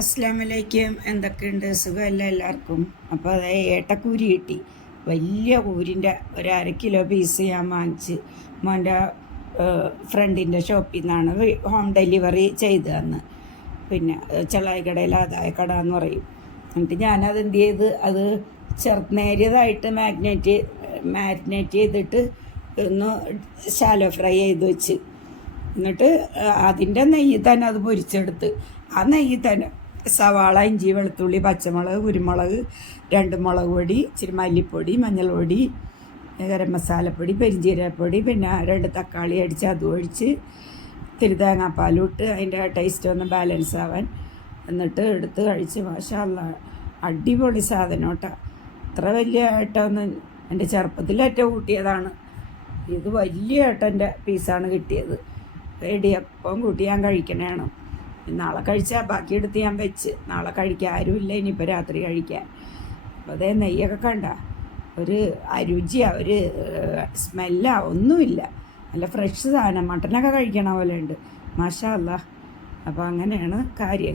അസ്ലാമലൈക്കും എന്തൊക്കെയുണ്ട്? സുഖമല്ല എല്ലാവർക്കും? അപ്പോൾ അത് ഏട്ടക്കൂരി കിട്ടി. വലിയ കൂരിന്റെ ഒരു അര കിലോ പീസ് ഞാൻ വാങ്ങിച്ച് മോന്റെ ഫ്രണ്ടിന്റെ ഷോപ്പിൽ നിന്നാണ് ഹോം ഡെലിവറി ചെയ്ത് തന്ന്. പിന്നെ കടയിൽ ആദായ കട എന്ന് പറയും. എന്നിട്ട് ഞാനത് എന്ത് ചെയ്ത്? അത് ചെറുനേരിയതായിട്ട് മാഗ്നേറ്റ് മാരിനേറ്റ് ചെയ്തിട്ട് ഒന്ന് ശാലോ ഫ്രൈ ചെയ്ത് വെച്ച്. എന്നിട്ട് അതിന്റെ നെയ്യ് തന്നെ അത് പൊരിച്ചെടുത്ത്. ആ നെയ്യ് തന്നെ സവാള ഇഞ്ചി വെളുത്തുള്ളി പച്ചമുളക് കുരുമുളക് രണ്ട് മുളക് പൊടി ഇച്ചിരി മല്ലിപ്പൊടി മഞ്ഞൾപ്പൊടി ഗരം മസാലപ്പൊടി പെരിഞ്ചീരപ്പൊടി പിന്നെ രണ്ട് തക്കാളി അടിച്ച് അതും ഒഴിച്ച് ഇത്തിരി തേങ്ങാപ്പാലും ഇട്ട് അതിന്റെ ടേസ്റ്റ് ഒന്ന് ബാലൻസ് ആവാൻ എന്നിട്ട് എടുത്ത് കഴിച്ച് മാഷാല്ല അടിപൊളി സാധനം കേട്ടോ. ഇത്ര വലിയ ഏട്ടമൊന്നും എന്റെ ചെറുപ്പത്തിലേറ്റ കൂട്ടിയതാണ്. ഇത് വലിയ ഏട്ടന്റെ പീസാണ് കിട്ടിയത്. ഇടിയപ്പം കൂട്ടി ഞാൻ കഴിക്കണേണ് നാളെ കഴിച്ചാൽ ബാക്കി എടുത്ത് ഞാൻ വെച്ച്. നാളെ കഴിക്കാൻ ആരുമില്ല ഇനിയിപ്പോൾ രാത്രി കഴിക്കാൻ. അപ്പോൾ അതേ നെയ്യൊക്കെ കണ്ട. ഒരു അരുചിയാണ് ഒരു സ്മെല്ലാ ഒന്നുമില്ല. നല്ല ഫ്രഷ് സാധനം. മട്ടനൊക്കെ കഴിക്കണ പോലെ ഉണ്ട് മാഷാ അല്ല അപ്പോൾ അങ്ങനെയാണ് കാര്യം